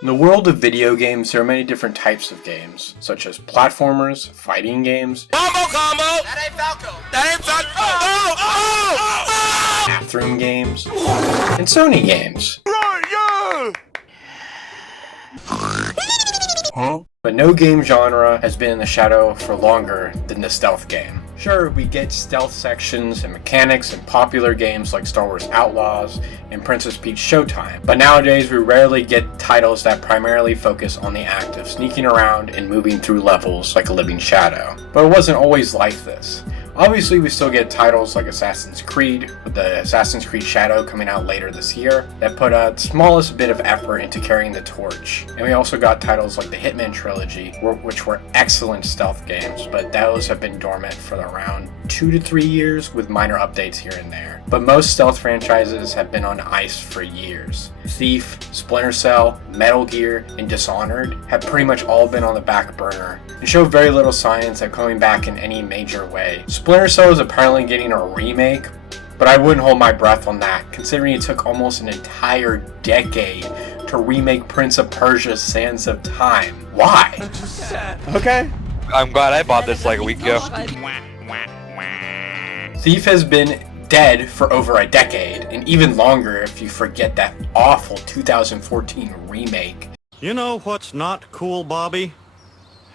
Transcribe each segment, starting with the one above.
In the world of video games, there are many different types of games, such as platformers, fighting games, Combo! That ain't Falco! bathroom games, and Sony games. But no game genre has been in the shadow for longer than the stealth game. Sure, we get stealth sections and mechanics in popular games like Star Wars Outlaws and Princess Peach Showtime, but nowadays we rarely get titles that primarily focus on the act of sneaking around and moving through levels like a living shadow. But it wasn't always like this. Obviously, we still get titles like Assassin's Creed, with the Assassin's Creed Shadow coming out later this year, that put a smallest bit of effort into carrying the torch. And we also got titles like the Hitman trilogy, which were excellent stealth games, but those have been dormant for around 2 to 3 years with minor updates here and there. But most stealth franchises have been on ice for years. Thief, Splinter Cell, Metal Gear, and Dishonored have pretty much all been on the back burner and show very little signs of coming back in any major way. Splinter Cell is apparently getting a remake, but I wouldn't hold my breath on that, considering it took almost an entire decade to remake Prince of Persia: Sands of Time. Why? Okay. I'm glad I bought this like a week ago. Thief has been dead for over a decade, and even longer if you forget that awful 2014 remake. You know what's not cool, Bobby?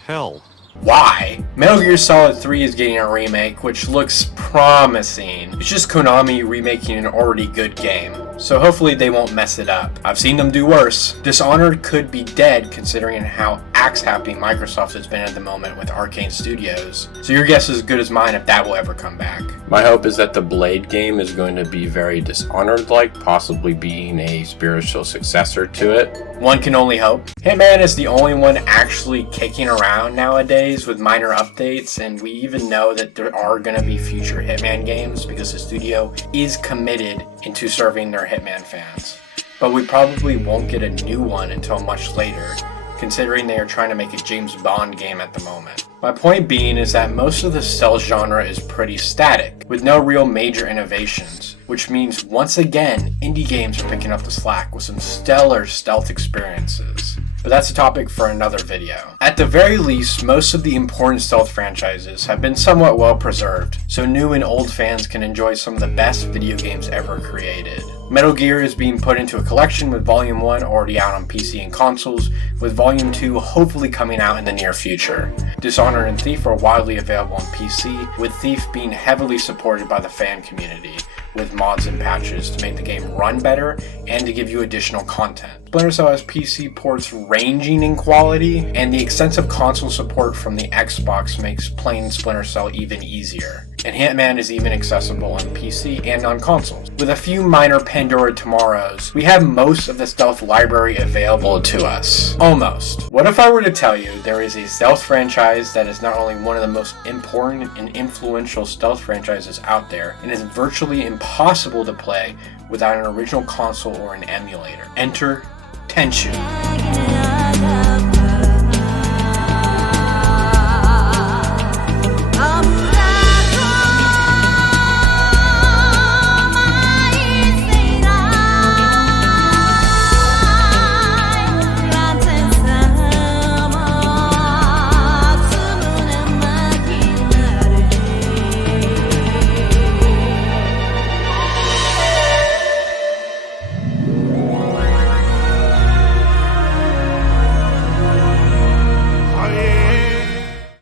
Hell. Why? Metal Gear Solid 3 is getting a remake, which looks promising. It's just Konami remaking an already good game, so hopefully they won't mess it up. I've seen them do worse. Dishonored could be dead considering how axe-happy Microsoft has been at the moment with Arcane Studios, so your guess is as good as mine if that will ever come back. My hope is that the Blade game is going to be very Dishonored-like, possibly being a spiritual successor to it. One can only hope. Hitman is the only one actually kicking around nowadays with minor updates, and we even know that there are going to be future Hitman games because the studio is committed into serving their Hitman fans. But we probably won't get a new one until much later, considering they are trying to make a James Bond game at the moment. My point being is that most of the stealth genre is pretty static, with no real major innovations, which means once again, indie games are picking up the slack with some stellar stealth experiences. But that's a topic for another video. At the very least, most of the important stealth franchises have been somewhat well preserved, so new and old fans can enjoy some of the best video games ever created. Metal Gear is being put into a collection with Volume 1 already out on PC and consoles, with Volume 2 hopefully coming out in the near future. Dishonored and Thief are widely available on PC, with Thief being heavily supported by the fan community, with mods and patches to make the game run better and to give you additional content. Splinter Cell has PC ports ranging in quality, and the extensive console support from the Xbox makes playing Splinter Cell even easier. And Hitman is even accessible on PC and on consoles. With a few minor Pandora tomorrows, we have most of the stealth library available to us. Almost. What if I were to tell you there is a stealth franchise that is not only one of the most important and influential stealth franchises out there, and is virtually impossible to play without an original console or an emulator? Enter Tenchu.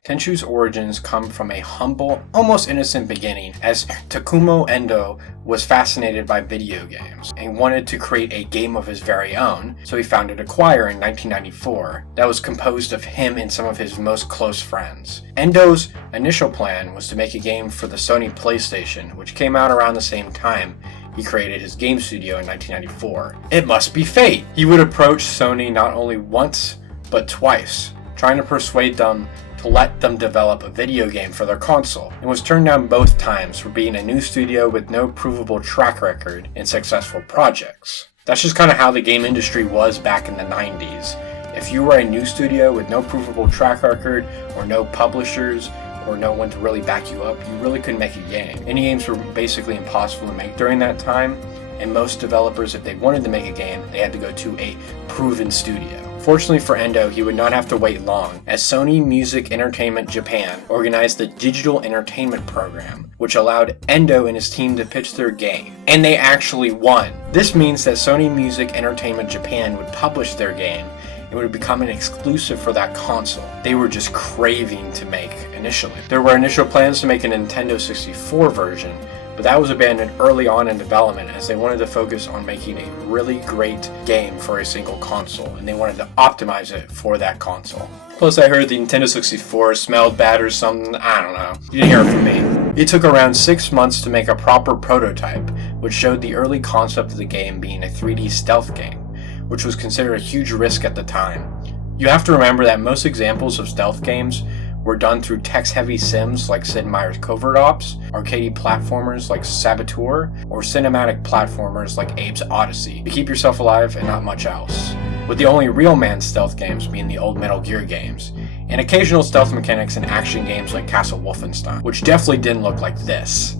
Tenchu's origins come from a humble, almost innocent beginning, as Takumo Endo was fascinated by video games and wanted to create a game of his very own, so he founded Acquire in 1994 that was composed of him and some of his most close friends. Endo's initial plan was to make a game for the Sony PlayStation, which came out around the same time he created his game studio in 1994. It must be fate! He would approach Sony not only once, but twice, trying to persuade them to let them develop a video game for their console, and was turned down both times for being a new studio with no provable track record in successful projects. That's just kind of how the game industry was back in the 90s. If you were a new studio with no provable track record, or no publishers, or no one to really back you up, you really couldn't make a game. Indie games were basically impossible to make during that time, and most developers, if they wanted to make a game, they had to go to a proven studio. Fortunately for Endo, he would not have to wait long, as Sony Music Entertainment Japan organized the Digital Entertainment Program, which allowed Endo and his team to pitch their game. And they actually won! This means that Sony Music Entertainment Japan would publish their game, it would become an exclusive for that console. They were just craving to make initially. There were initial plans to make a Nintendo 64 version, but that was abandoned early on in development as they wanted to focus on making a really great game for a single console, and they wanted to optimize it for that console. Plus, I heard the Nintendo 64 smelled bad or something, I don't know. You didn't hear it from me. It took around 6 months to make a proper prototype, which showed the early concept of the game being a 3D stealth game, which was considered a huge risk at the time. You have to remember that most examples of stealth games were done through text-heavy sims like Sid Meier's Covert Ops, arcade platformers like Saboteur, or cinematic platformers like Abe's Odyssey, to keep yourself alive and not much else, with the only real man stealth games being the old Metal Gear games, and occasional stealth mechanics in action games like Castle Wolfenstein, which definitely didn't look like this.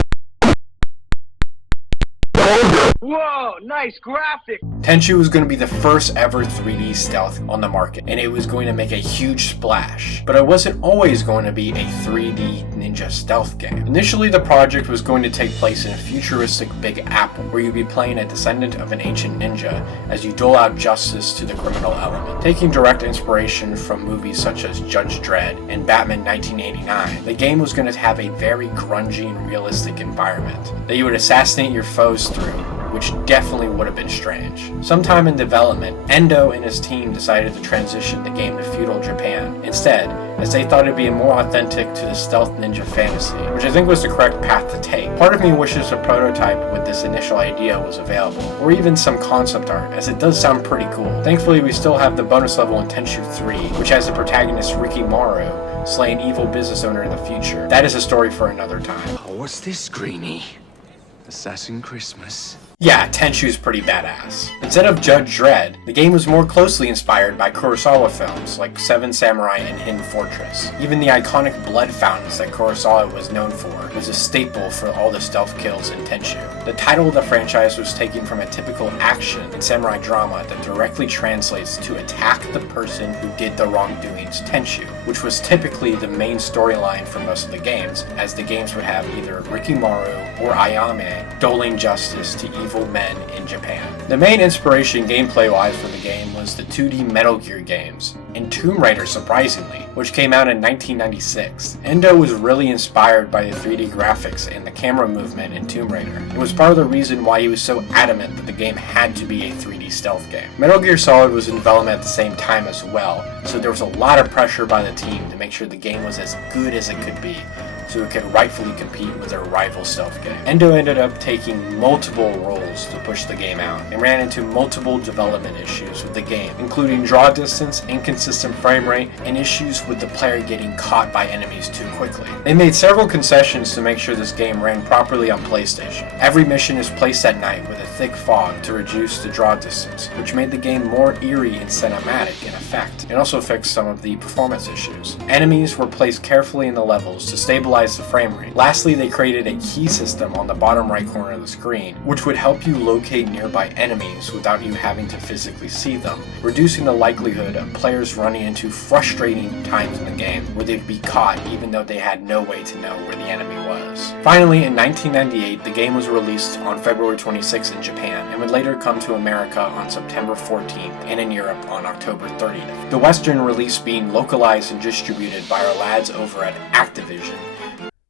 Whoa, nice graphic! Tenchu was going to be the first ever 3D stealth on the market, and it was going to make a huge splash. But it wasn't always going to be a 3D ninja stealth game. Initially, the project was going to take place in a futuristic Big Apple, where you'd be playing a descendant of an ancient ninja as you dole out justice to the criminal element. Taking direct inspiration from movies such as Judge Dredd and Batman 1989, the game was going to have a very grungy and realistic environment that you would assassinate your foes through, which definitely would have been strange. Sometime in development, Endo and his team decided to transition the game to feudal Japan instead, as they thought it'd be more authentic to the stealth ninja fantasy, which I think was the correct path to take. Part of me wishes a prototype with this initial idea was available, or even some concept art, as it does sound pretty cool. Thankfully, we still have the bonus level in Tenchu 3, which has the protagonist Rikimaru slay an evil business owner in the future. That is a story for another time. What's this, Greenie? Assassin Christmas? Yeah, Tenchu's pretty badass. Instead of Judge Dredd, the game was more closely inspired by Kurosawa films like Seven Samurai and Hidden Fortress. Even the iconic blood fountains that Kurosawa was known for was a staple for all the stealth kills in Tenchu. The title of the franchise was taken from a typical action and samurai drama that directly translates to attack the person who did the wrongdoings, Tenchu, which was typically the main storyline for most of the games, as the games would have either Rikimaru or Ayame doling justice to evil men in Japan. The main inspiration gameplay-wise for the game was the 2D Metal Gear games, and Tomb Raider surprisingly, which came out in 1996. Endo was really inspired by the 3D graphics and the camera movement in Tomb Raider. It was part of the reason why he was so adamant that the game had to be a 3D stealth game. Metal Gear Solid was in development at the same time as well, so there was a lot of pressure by the team to make sure the game was as good as it could be, so it could rightfully compete with their rival stealth game. Endo ended up taking multiple roles to push the game out, and ran into multiple development issues with the game, including draw distance, inconsistent frame rate, and issues with the player getting caught by enemies too quickly. They made several concessions to make sure this game ran properly on PlayStation. Every mission is placed at night with a thick fog to reduce the draw distance, which made the game more eerie and cinematic in effect, and also fixed some of the performance issues. Enemies were placed carefully in the levels to stabilize the frame rate. Lastly, they created a key system on the bottom right corner of the screen, which would help you locate nearby enemies without you having to physically see them, reducing the likelihood of players running into frustrating times in the game where they'd be caught even though they had no way to know where the enemy was. Finally, in 1998, the game was released on February 26 in Japan, and would later come to America on September 14th, and in Europe on October 30th. The Western release being localized and distributed by our lads over at Activision.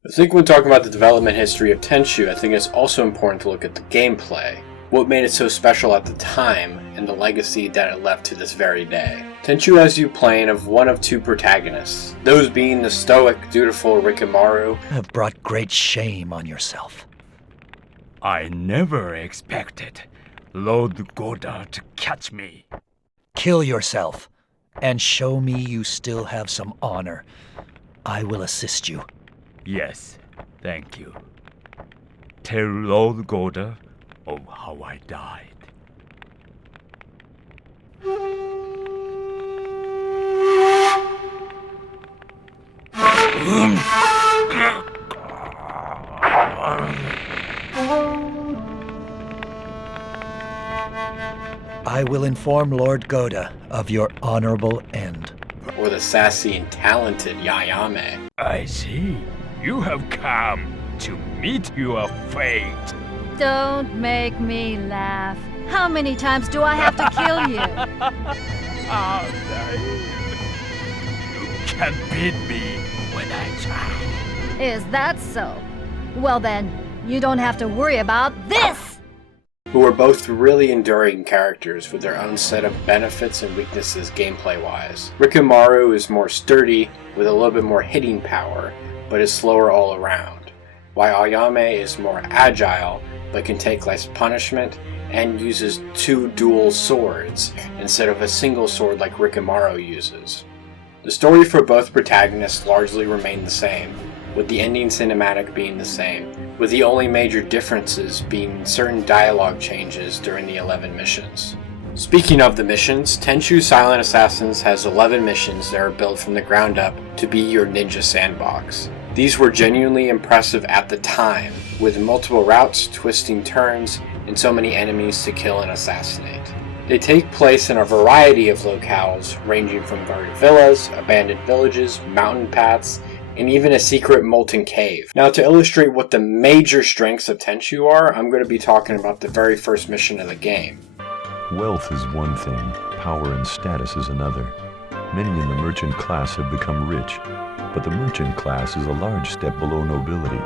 I think when talking about the development history of Tenchu, I think it's also important to look at the gameplay, what made it so special at the time, and the legacy that it left to this very day. Tenchu has you playing of one of two protagonists, those being the stoic, dutiful Rikimaru. Have brought great shame on yourself. I never expected Lord Goda to catch me. Kill yourself, and show me you still have some honor. I will assist you. Yes, thank you. Tell Lord Goda of how I died. I I will inform Lord Goda of your honorable end. Or the sassy and talented Yayame. I see. You have come to meet your fate. Don't make me laugh. How many times do I have to kill you? Ah, Naeem. You can beat me when I try. Is that so? Well then, you don't have to worry about this! Who are both really enduring characters with their own set of benefits and weaknesses gameplay-wise. Rikimaru is more sturdy, with a little bit more hitting power, but is slower all around, while Ayame is more agile, but can take less punishment, and uses 2 dual swords, instead of a single sword like Rikimaru uses. The story for both protagonists largely remained the same, with the ending cinematic being the same, with the only major differences being certain dialogue changes during the 11 missions. Speaking of the missions, Tenchu Silent Assassins has 11 missions that are built from the ground up to be your ninja sandbox. These were genuinely impressive at the time, with multiple routes, twisting turns, and so many enemies to kill and assassinate. They take place in a variety of locales, ranging from guarded villas, abandoned villages, mountain paths, and even a secret molten cave. Now, to illustrate what the major strengths of Tenchu are, I'm going to be talking about the very first mission of the game. Wealth is one thing, power and status is another. Many in the merchant class have become rich, but the merchant class is a large step below nobility.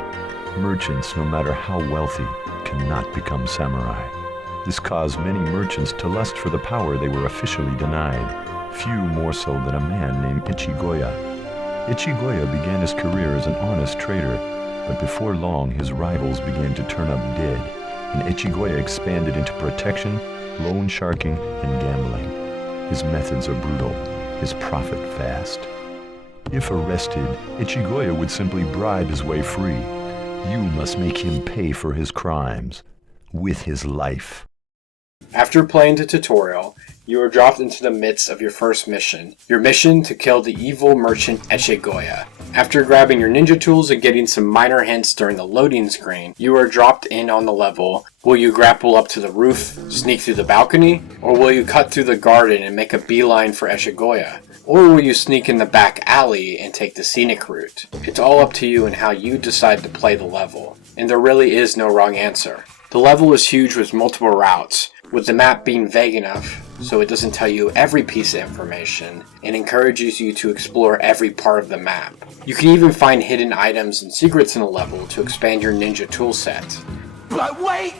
Merchants, no matter how wealthy, cannot become samurai. This caused many merchants to lust for the power they were officially denied, few more so than a man named Ichigoya. Ichigoya began his career as an honest trader, but before long his rivals began to turn up dead, and Ichigoya expanded into protection, loan sharking, and gambling. His methods are brutal, his profit vast. If arrested, Ichigoya would simply bribe his way free. You must make him pay for his crimes, with his life. After playing the tutorial, you are dropped into the midst of your first mission. Your mission to kill the evil merchant Echigoya. After grabbing your ninja tools and getting some minor hints during the loading screen, you are dropped in on the level. Will you grapple up to the roof, sneak through the balcony, or will you cut through the garden and make a beeline for Echigoya? Or will you sneak in the back alley and take the scenic route? It's all up to you and how you decide to play the level, and there really is no wrong answer. The level is huge with multiple routes, with the map being vague enough so it doesn't tell you every piece of information and encourages you to explore every part of the map. You can even find hidden items and secrets in the level to expand your ninja toolset. But wait!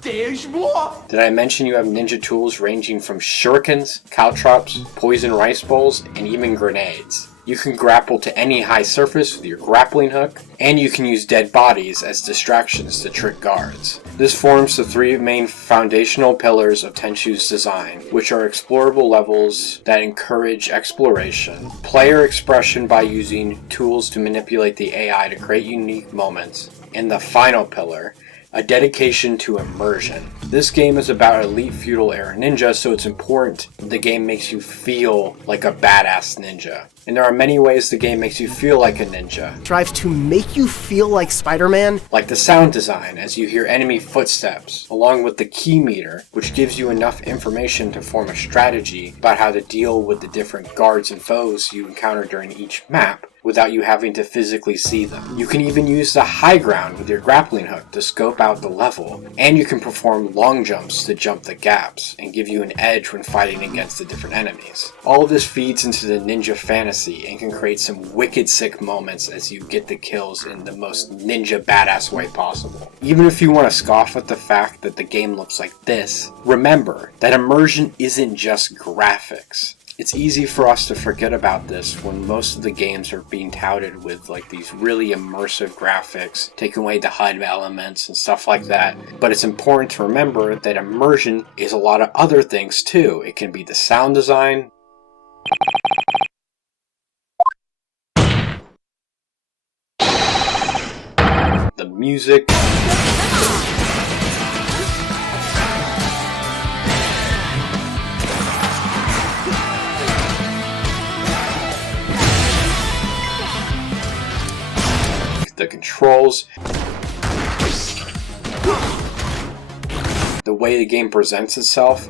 There's more! Did I mention you have ninja tools ranging from shurikens, caltrops, poison rice bowls, and even grenades? You can grapple to any high surface with your grappling hook, and you can use dead bodies as distractions to trick guards. This forms the 3 main foundational pillars of Tenchu's design, which are explorable levels that encourage exploration, player expression by using tools to manipulate the AI to create unique moments, and the final pillar, a dedication to immersion. This game is about elite feudal era ninja, so it's important the game makes you feel like a badass ninja. And there are many ways the game makes you feel like a ninja. Strives to make you feel like Spider-Man. Like the sound design as you hear enemy footsteps, along with the key meter, which gives you enough information to form a strategy about how to deal with the different guards and foes you encounter during each map, without you having to physically see them. You can even use the high ground with your grappling hook to scope out the level, and you can perform long jumps to jump the gaps and give you an edge when fighting against the different enemies. All of this feeds into the ninja fantasy and can create some wicked sick moments as you get the kills in the most ninja badass way possible. Even if you want to scoff at the fact that the game looks like this, remember that immersion isn't just graphics. It's easy for us to forget about this when most of the games are being touted with like these really immersive graphics, taking away the HUD elements and stuff like that. But it's important to remember that immersion is a lot of other things too. It can be the sound design, the music, the controls, the way the game presents itself,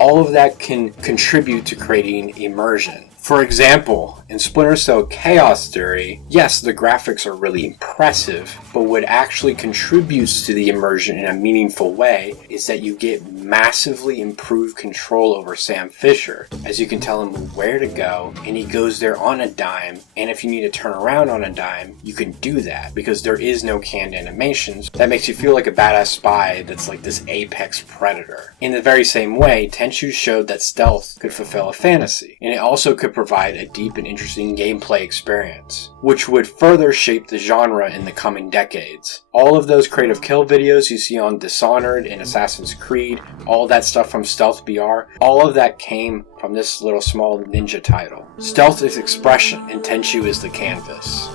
all of that can contribute to creating immersion. For example, in Splinter Cell Chaos Theory, yes, the graphics are really impressive, but what actually contributes to the immersion in a meaningful way is that you get massively improved control over Sam Fisher, as you can tell him where to go, and he goes there on a dime, and if you need to turn around on a dime, you can do that, because there is no canned animations. That makes you feel like a badass spy that's like this apex predator. In the very same way, Tenchu showed that stealth could fulfill a fantasy, and it also could provide a deep and interesting gameplay experience, which would further shape the genre in the coming decades. All of those creative kill videos you see on Dishonored and Assassin's Creed, all that stuff from Stealth BR, all of that came from this little small ninja title. Stealth is expression, and Tenchu is the canvas.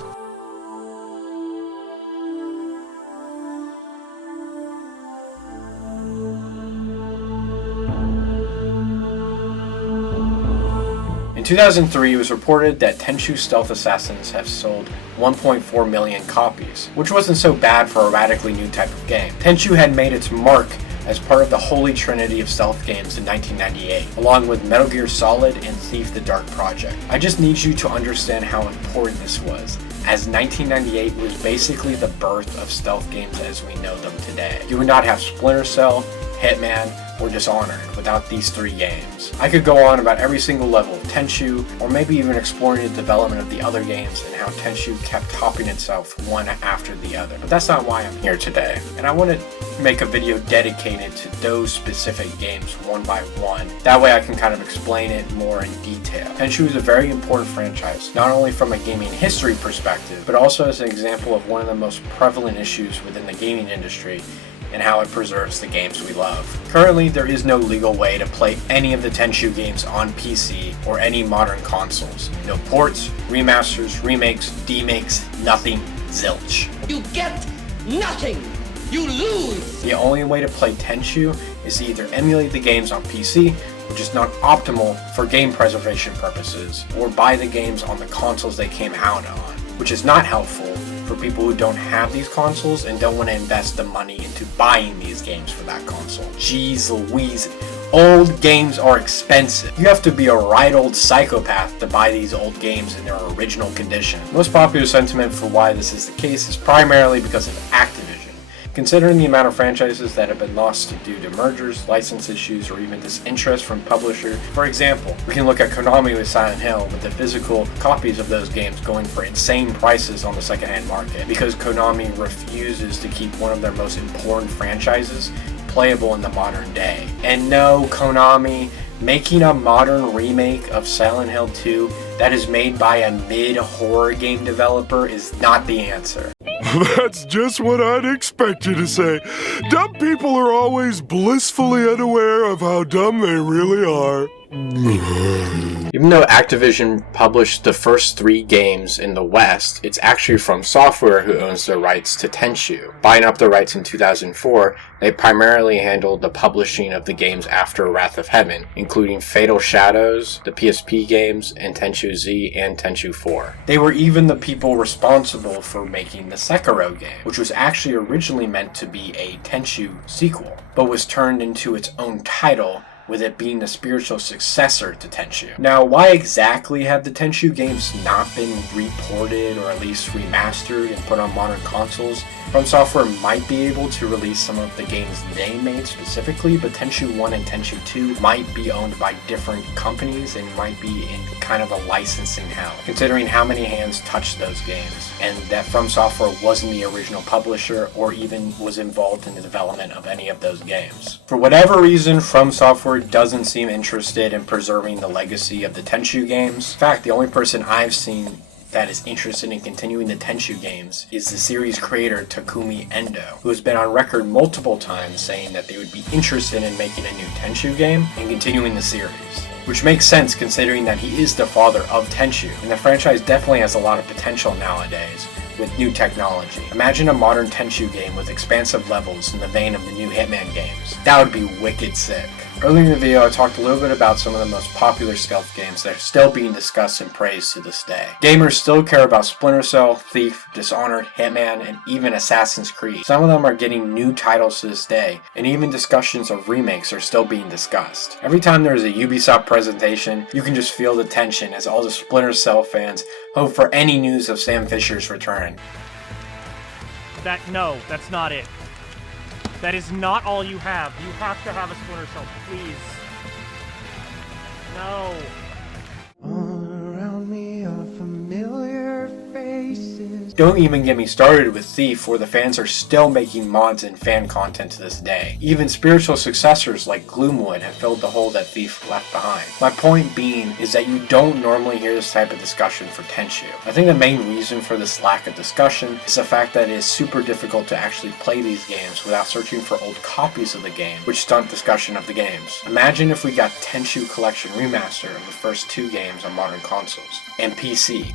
In 2003, it was reported that Tenchu Stealth Assassins have sold 1.4 million copies, which wasn't so bad for a radically new type of game. Tenchu had made its mark as part of the holy trinity of stealth games in 1998, along with Metal Gear Solid and Thief the Dark Project. I just need you to understand how important this was, as 1998 was basically the birth of stealth games as we know them today. You would not have Splinter Cell, Hitman, or Dishonored without these three games. I could go on about every single level of Tenchu, or maybe even exploring the development of the other games and how Tenchu kept topping itself one after the other. But that's not why I'm here today. And I want to make a video dedicated to those specific games one by one. That way I can kind of explain it more in detail. Tenchu is a very important franchise, not only from a gaming history perspective, but also as an example of one of the most prevalent issues within the gaming industry and how it preserves the games we love. Currently, there is no legal way to play any of the Tenchu games on PC or any modern consoles. No ports, remasters, remakes, demakes, nothing, zilch. You get nothing! You lose! The only way to play Tenchu is to either emulate the games on PC, which is not optimal for game preservation purposes, or buy the games on the consoles they came out on, which is not helpful for people who don't have these consoles and don't want to invest the money into buying these games for that console. Jeez Louise, old games are expensive. You have to be a right old psychopath to buy these old games in their original condition. Most popular sentiment for why this is the case is primarily because of Activision. Considering the amount of franchises that have been lost due to mergers, license issues, or even disinterest from publishers. For example, we can look at Konami with Silent Hill, with the physical copies of those games going for insane prices on the secondhand market, because Konami refuses to keep one of their most important franchises playable in the modern day. And no, Konami, making a modern remake of Silent Hill 2 that is made by a mid-horror game developer is not the answer. That's just what I'd expect you to say. Dumb people are always blissfully unaware of how dumb they really are. Even though Activision published the first 3 games in the West, it's actually From Software who owns the rights to Tenchu. Buying up the rights in 2004, they primarily handled the publishing of the games after Wrath of Heaven, including Fatal Shadows, the PSP games, and Tenchu Z and Tenchu 4. They were even the people responsible for making the Sekiro game, which was actually originally meant to be a Tenchu sequel, but was turned into its own title, with it being the spiritual successor to Tenchu. Now, why exactly have the Tenchu games not been reported or at least remastered and put on modern consoles? From Software might be able to release some of the games they made specifically, but Tenchu 1 and Tenchu 2 might be owned by different companies and might be in kind of a licensing hell, considering how many hands touched those games, and that From Software wasn't the original publisher or even was involved in the development of any of those games. For whatever reason, From Software doesn't seem interested in preserving the legacy of the Tenchu games. In fact, the only person I've seen that is interested in continuing the Tenchu games is the series creator Takumi Endo, who has been on record multiple times saying that they would be interested in making a new Tenchu game and continuing the series. Which makes sense considering that he is the father of Tenchu, and the franchise definitely has a lot of potential nowadays, with new technology. Imagine a modern Tenchu game with expansive levels in the vein of the new Hitman games. That would be wicked sick. Earlier in the video, I talked a little bit about some of the most popular stealth games that are still being discussed and praised to this day. Gamers still care about Splinter Cell, Thief, Dishonored, Hitman, and even Assassin's Creed. Some of them are getting new titles to this day, and even discussions of remakes are still being discussed. Every time there is a Ubisoft presentation, you can just feel the tension as all the Splinter Cell fans hope for any news of Sam Fisher's return. No, that's not it. That is not all you have. You have to have a Splinter Cell, please. No. All around me are familiar faces. Don't even get me started with Thief, where the fans are still making mods and fan content to this day. Even spiritual successors like Gloomwood have filled the hole that Thief left behind. My point being is that you don't normally hear this type of discussion for Tenchu. I think the main reason for this lack of discussion is the fact that it is super difficult to actually play these games without searching for old copies of the game, which stunt discussion of the games. Imagine if we got Tenchu Collection Remaster of the first 2 games on modern consoles and PC.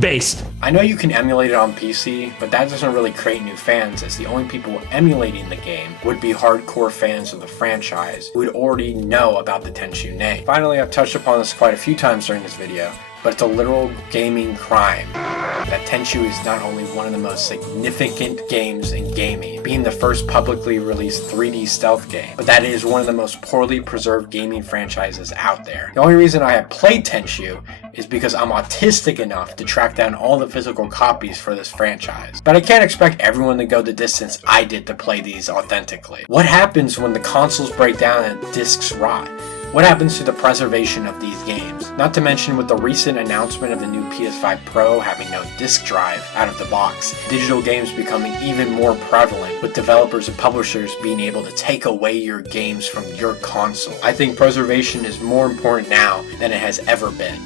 Based. I know you can emulate it on PC, but that doesn't really create new fans, as the only people emulating the game would be hardcore fans of the franchise who would already know about the Tenchu name. Finally, I've touched upon this quite a few times during this video, but it's a literal gaming crime that Tenchu is not only one of the most significant games in gaming, being the first publicly released 3D stealth game, but that it is one of the most poorly preserved gaming franchises out there. The only reason I have played Tenchu is because I'm autistic enough to track down all the physical copies for this franchise. But I can't expect everyone to go the distance I did to play these authentically. What happens when the consoles break down and discs rot? What happens to the preservation of these games? Not to mention with the recent announcement of the new PS5 Pro having no disc drive out of the box, digital games becoming even more prevalent, with developers and publishers being able to take away your games from your console. I think preservation is more important now than it has ever been.